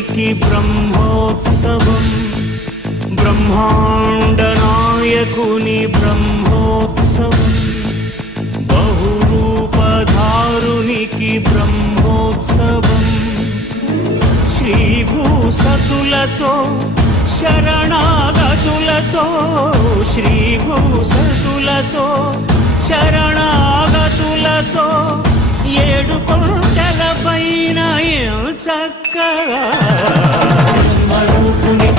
బ్రహ్మాండనాయకునికి బ్రహ్మోత్సవం, బ్రహ్మాండనాయకుని బ్రహ్మోత్సవం, బహురూపధారునికి బ్రహ్మోత్సవం, శ్రీభూసతులతో శరణాగతులతో, శ్రీభూసతులతో శరణాగతులతో, ఏడు కొండల పైన చక్కగా బ్రహ్మరూపుని